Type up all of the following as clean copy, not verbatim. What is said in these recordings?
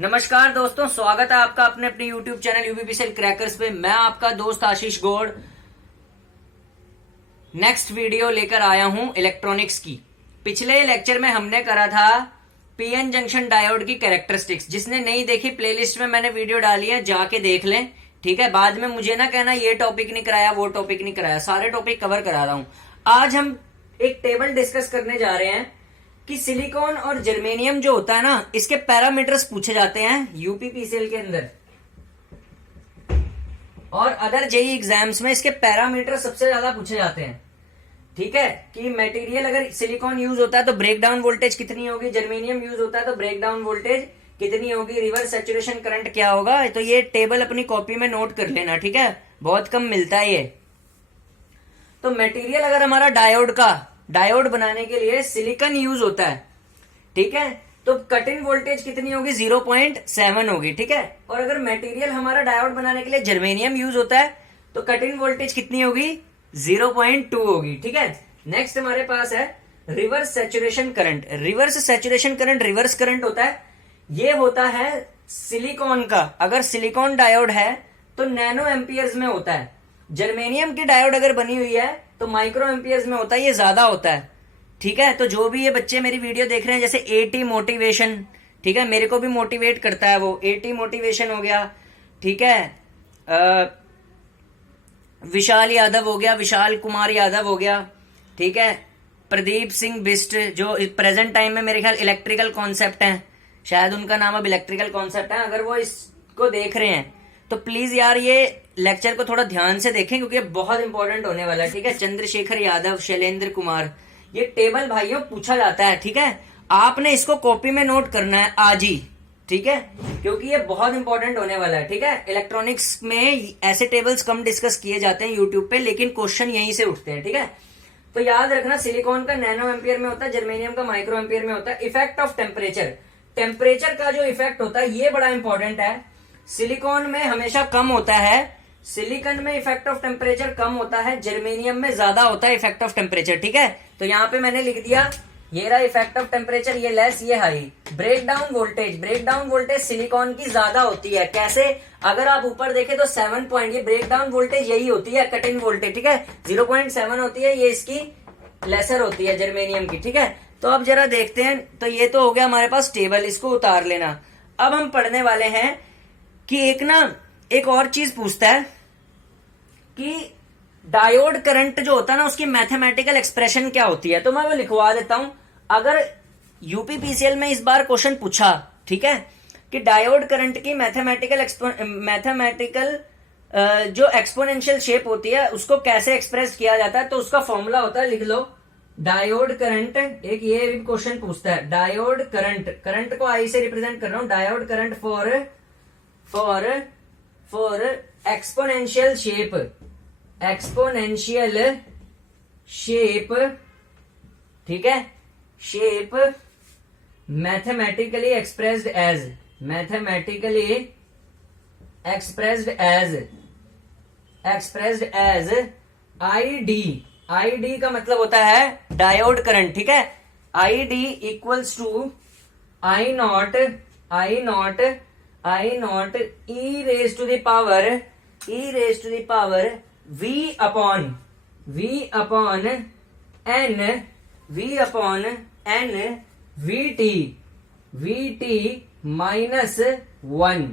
नमस्कार दोस्तों, स्वागत है आपका अपने अपने YouTube चैनल यूपीपीसीएल क्रैकर्स पे। मैं आपका दोस्त आशीष गौड़ नेक्स्ट वीडियो लेकर आया हूं इलेक्ट्रॉनिक्स की। पिछले लेक्चर में हमने करा था पीएन जंक्शन डायोड की कैरेक्टरिस्टिक्स। जिसने नहीं देखी प्लेलिस्ट में मैंने वीडियो डाली है, जाके देख लें। ठीक है, बाद में मुझे ना कहना ये टॉपिक नहीं कराया वो टॉपिक नहीं कराया, सारे टॉपिक कवर करा रहा हूं। आज हम एक टेबल डिस्कस करने जा रहे हैं कि सिलिकॉन और जर्मेनियम जो होता है ना, इसके पैरामीटर्स पूछे जाते हैं यूपीपीसीएल के अंदर और अदर जेई एग्जाम्स में इसके पैरामीटर सबसे ज्यादा पूछे जाते हैं। ठीक है, कि मटेरियल अगर सिलिकॉन यूज होता है तो ब्रेक डाउन वोल्टेज कितनी होगी, जर्मेनियम यूज होता है तो ब्रेक डाउन वोल्टेज कितनी होगी, रिवर्स सैचुरेशन करंट क्या होगा। तो ये टेबल अपनी कॉपी में नोट कर लेना। ठीक है, बहुत कम मिलता है ये। तो मटेरियल अगर हमारा डायोड बनाने के लिए सिलिकॉन यूज होता है, ठीक है, तो कट इन वोल्टेज कितनी होगी, 0.7 होगी। ठीक है, और अगर मटेरियल हमारा डायोड बनाने के लिए जर्मेनियम यूज होता है तो कट इन वोल्टेज कितनी होगी, 0.2 होगी। ठीक है, नेक्स्ट हमारे पास है reverse saturation current. Reverse saturation current reverse current होता है, ये होता है सिलिकॉन का। अगर सिलिकॉन डायोड है तो नैनो एम्पियर्स में होता है। जर्मेनियम की डायोड अगर बनी हुई है तो माइक्रो एम्पियर्स में होता है, ये ज्यादा होता है। ठीक है, तो जो भी ये बच्चे मेरी वीडियो देख रहे हैं, जैसे एटी मोटिवेशन, ठीक है, मेरे को भी मोटिवेट करता है वो, एटी मोटिवेशन हो गया। ठीक है, विशाल यादव हो गया, विशाल कुमार यादव हो गया। ठीक है, प्रदीप सिंह बिस्ट जो प्रेजेंट टाइम में मेरे ख्याल इलेक्ट्रिकल कॉन्सेप्ट है, शायद उनका नाम अब इलेक्ट्रिकल कॉन्सेप्ट है। अगर वो इसको देख रहे हैं तो प्लीज यार ये लेक्चर को थोड़ा ध्यान से देखें, क्योंकि ये बहुत इंपॉर्टेंट होने वाला है। ठीक है, चंद्रशेखर यादव, शैलेंद्र कुमार, ये टेबल भाइयों पूछा जाता है। ठीक है, आपने इसको कॉपी में नोट करना है आज ही। ठीक है, क्योंकि ये बहुत इंपॉर्टेंट होने वाला है। ठीक है, इलेक्ट्रॉनिक्स में ऐसे टेबल्स कम डिस्कस किए जाते हैं यूट्यूब पे, लेकिन क्वेश्चन यहीं से उठते हैं। ठीक है, तो याद रखना सिलिकॉन का नैनो एम्पियर में होता है, जर्मेनियम का माइक्रो एम्पियर में होता है। इफेक्ट ऑफ टेम्परेचर, टेम्परेचर का जो इफेक्ट होता है ये बड़ा इंपॉर्टेंट है। सिलिकॉन में हमेशा कम होता है, सिलिकॉन में इफेक्ट ऑफ टेम्परेचर कम होता है, जर्मेनियम में ज्यादा होता है इफेक्ट ऑफ टेम्परेचर। ठीक है, तो यहाँ पे मैंने लिख दिया, ये रहा इफेक्ट ऑफ टेम्परेचर, ये लेस ये high. Break down voltage silicon की ज्यादा होती है। कैसे, अगर आप ऊपर देखें तो 7 पॉइंट, ये ब्रेक डाउन वोल्टेज यही होती है, कट इन वोल्टेज। ठीक है, 0.7 होती है, ये इसकी लेसर होती है जर्मेनियम की। ठीक है, तो अब जरा देखते हैं। तो ये तो हो गया हमारे पास टेबल, इसको उतार लेना। अब हम पढ़ने वाले हैं कि एक और चीज पूछता है कि डायोड करंट जो होता है ना, उसकी मैथमेटिकल एक्सप्रेशन क्या होती है। तो मैं वो लिखवा देता हूं। अगर यूपीपीसीएल में इस बार क्वेश्चन पूछा, ठीक है, कि डायोड करंट की मैथमेटिकल जो एक्सपोनेंशियल शेप होती है उसको कैसे एक्सप्रेस किया जाता है, तो उसका फॉर्मूला होता है, लिख लो, डायोड करंट। एक ये क्वेश्चन पूछता है, डायोड करंट को आई से रिप्रेजेंट कर रहा हूं, diode current for exponential shape, ठीक है, shape mathematically expressed as I D का मतलब होता है डायोड करंट। ठीक है, I D equals to I not E raise to the power V upon N V T -1।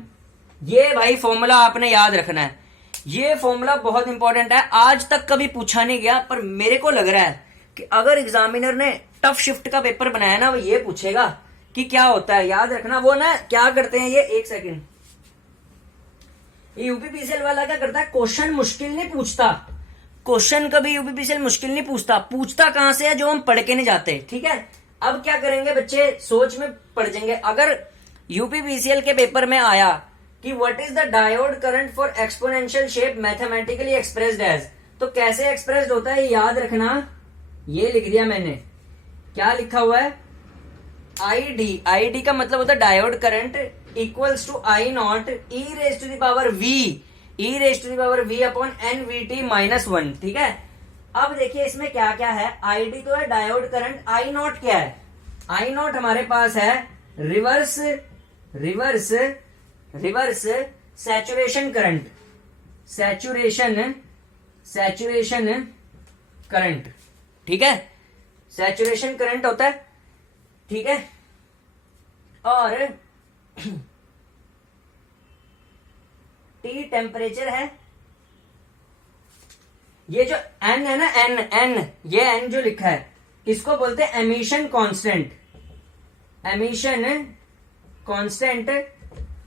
ये भाई फॉर्मूला आपने याद रखना है। ये फॉर्मूला बहुत इंपॉर्टेंट है, आज तक कभी पूछा नहीं गया, पर मेरे को लग रहा है कि अगर एग्जामिनर ने टफ शिफ्ट का पेपर बनाया ना, वो ये पूछेगा कि क्या होता है। याद रखना, वो ना क्या करते हैं, ये एक सेकंड, ये यूपीपीसीएल वाला क्या करता है, क्वेश्चन मुश्किल नहीं पूछता। क्वेश्चन कभी यूपीपीसीएल मुश्किल नहीं पूछता कहां से है, जो हम पढ़ के नहीं जाते। ठीक है, अब क्या करेंगे बच्चे, सोच में पड़ जाएंगे। अगर यूपीपीसीएल के पेपर में आया कि what is the diode current for exponential shape mathematically expressed as, तो कैसे एक्सप्रेस्ड होता है याद रखना। ये लिख दिया मैंने, क्या लिखा हुआ है, आई डी का मतलब होता है diode current equals to I not E raise to the power V upon N V T -1। ठीक है, अब देखिए इसमें क्या क्या है। आई डी तो है डायोड करंट, आई नॉट क्या है, आई नॉट हमारे पास है reverse reverse reverse saturation current, saturation current, ठीक है, सैचुरेशन करंट होता है, ठीक है। और टी टेम्परेचर है, ये जो एन है ना, एन ये एन जो लिखा है किसको बोलते हैं, एमिशन कांस्टेंट, एमिशन कांस्टेंट,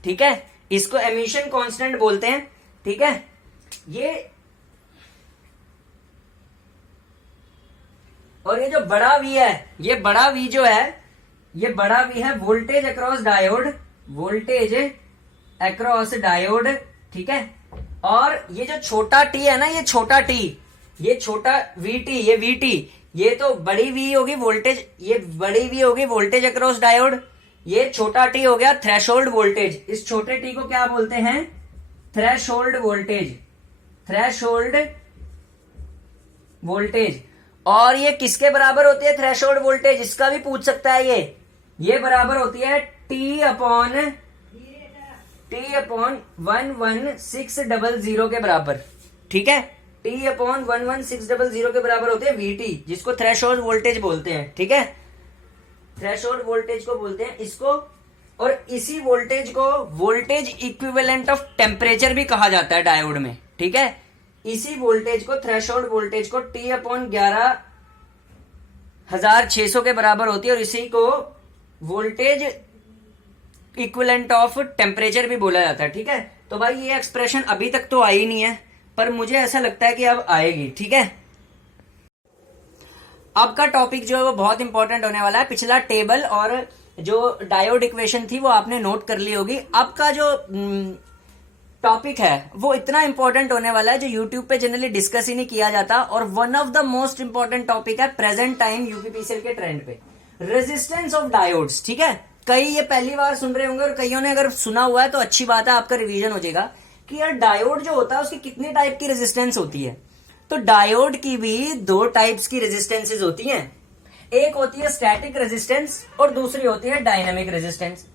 ठीक है, इसको एमिशन कांस्टेंट बोलते हैं, ठीक है। ये और ये जो बड़ा वी है, ये बड़ा वी जो है, ये बड़ा वी है voltage across diode, voltage across diode, ठीक है। और ये जो छोटा टी है ना, ये छोटा टी, ये छोटा वीटी, ये वीटी, ये तो बड़ी वी होगी वोल्टेज, ये बड़ी वी होगी वोल्टेज अक्रॉस डायोड, ये छोटा टी हो गया थ्रेशोल्ड वोल्टेज। इस छोटे टी को क्या बोलते हैं, थ्रेशोल्ड वोल्टेज, थ्रेशोल्ड वोल्टेज। और ये किसके बराबर होती है थ्रेशोल्ड वोल्टेज, इसका भी पूछ सकता है, ये बराबर होती है टी अपॉन 11600 के बराबर, ठीक है, टी अपॉन 11600 के बराबर होते हैं वीटी, जिसको थ्रेशोल्ड वोल्टेज बोलते हैं, ठीक है, थ्रेशोल्ड वोल्टेज को बोलते हैं इसको। और इसी वोल्टेज को वोल्टेज इक्विवेलेंट ऑफ टेम्परेचर भी कहा जाता है डायोड में, ठीक है। इसी वोल्टेज को, थ्रेशोल्ड वोल्टेज को टी अपॉन 11600 के बराबर होती है, और इसी को वोल्टेज इक्विवेलेंट ऑफ टेम्परेचर भी बोला जाता है, ठीक है। तो भाई ये एक्सप्रेशन अभी तक तो आई नहीं है, पर मुझे ऐसा लगता है कि अब आएगी, ठीक है। अब का टॉपिक जो है वो बहुत इंपॉर्टेंट होने वाला है। पिछला टेबल और जो डायोड इक्वेशन थी वो आपने नोट कर ली होगी। अब का जो टॉपिक है वो इतना इंपॉर्टेंट होने वाला है जो यूट्यूब पे जनरली डिस्कस ही नहीं किया जाता, और one of the most important topic है प्रेजेंट टाइम यूपीपीसीएल के ट्रेंड पे, रेजिस्टेंस ऑफ डायोड्स, ठीक है। कई ये पहली बार सुन रहे होंगे, और कईयों ने अगर सुना हुआ है तो अच्छी बात है, आपका रिवीजन हो जाएगा कि यार डायोड जो होता है उसकी कितने टाइप की रेजिस्टेंस होती है। तो डायोड की भी दो टाइप्स की रेजिस्टेंसेज होती हैं, एक होती है स्टैटिक रेजिस्टेंस और दूसरी होती है डायनामिक रेजिस्टेंस।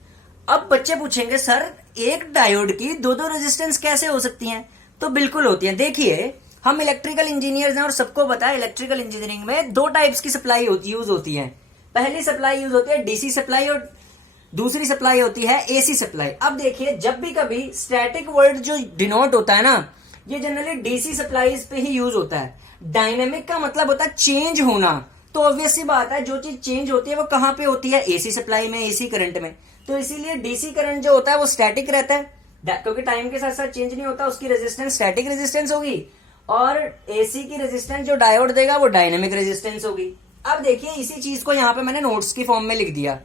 अब बच्चे पूछेंगे सर एक डायोड की दो दो रेजिस्टेंस कैसे हो सकती हैं? तो बिल्कुल होती हैं। देखिए हम इलेक्ट्रिकल इंजीनियर्स हैं और सबको पता है इलेक्ट्रिकल इंजीनियरिंग में दो टाइप्स की सप्लाई यूज होती है। पहली सप्लाई यूज होती है डीसी सप्लाई और दूसरी सप्लाई होती है एसी सप्लाई। अब देखिए जब भी कभी स्टैटिक वर्ड जो डिनोट होता है ना, ये जनरली डीसी सप्लाईज पे ही यूज होता है। डायनेमिक का मतलब होता है चेंज होना, तो ऑब्वियस सी बात है जो चीज चेंज होती है वो कहां पे होती है? एसी सप्लाई में, एसी करंट में। तो इसीलिए डीसी करंट जो होता है वो स्टैटिक रहता है क्योंकि टाइम के साथ साथ चेंज नहीं होता, उसकी रेजिस्टेंस स्टैटिक रेजिस्टेंस होगी, और एसी की रेजिस्टेंस जो डायोड देगा वो डायनेमिक रेजिस्टेंस होगी। अब देखिए इसी चीज को यहां पे मैंने नोट्स की फॉर्म में लिख दिया,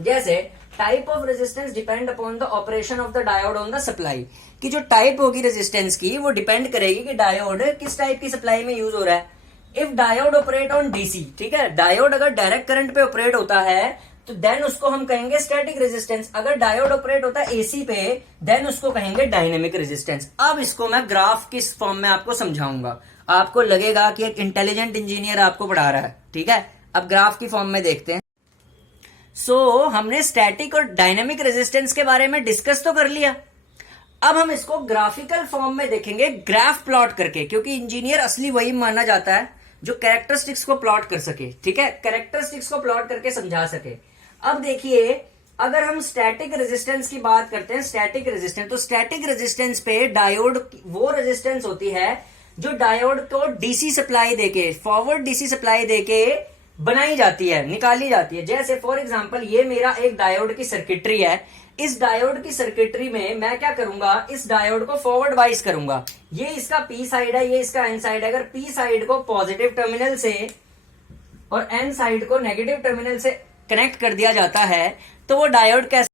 जैसे type of resistance depend upon the operation of the diode on the supply, कि जो टाइप होगी रेजिस्टेंस की वो डिपेंड करेगी कि डायोड किस टाइप की सप्लाई में यूज हो रहा है। If diode operate on DC, ठीक है, डायोड अगर डायरेक्ट करंट पे ऑपरेट होता है तो देन उसको हम कहेंगे स्टैटिक रेजिस्टेंस। अगर डायोड ऑपरेट होता है एसी पे देन उसको कहेंगे डायनेमिक रेजिस्टेंस। अब इसको मैं ग्राफ किस फॉर्म में आपको समझाऊंगा, आपको लगेगा कि एक इंटेलिजेंट इंजीनियर आपको पढ़ा रहा है, ठीक है। अब ग्राफ की फॉर्म में देखते हैं। हमने स्टैटिक और डायनेमिक रेजिस्टेंस के बारे में डिस्कस तो कर लिया, अब हम इसको ग्राफिकल फॉर्म में देखेंगे, ग्राफ प्लॉट करके, क्योंकि इंजीनियर असली वही माना जाता है जो कैरेक्टरिस्टिक्स को प्लॉट कर सके, ठीक है, कैरेक्टरिस्टिक्स को प्लॉट करके समझा सके। अब देखिए अगर हम स्टैटिक रेजिस्टेंस की बात करते हैं, स्टैटिक रेजिस्टेंस, तो स्टैटिक रेजिस्टेंस पे डायोड वो रेजिस्टेंस होती है जो डायोड को डीसी सप्लाई देके, फॉरवर्ड डीसी सप्लाई देके बनाई जाती है, निकाली जाती है। जैसे फॉर एग्जांपल ये मेरा एक डायोड की सर्किटरी है, इस डायोड की सर्किटरी में मैं क्या करूंगा, इस डायोड को फॉरवर्ड वाइज करूंगा। ये इसका पी साइड है, ये इसका एन साइड है। अगर पी साइड को पॉजिटिव टर्मिनल से और एन साइड को नेगेटिव टर्मिनल से कनेक्ट कर दिया जाता है तो वो डायोड कैसे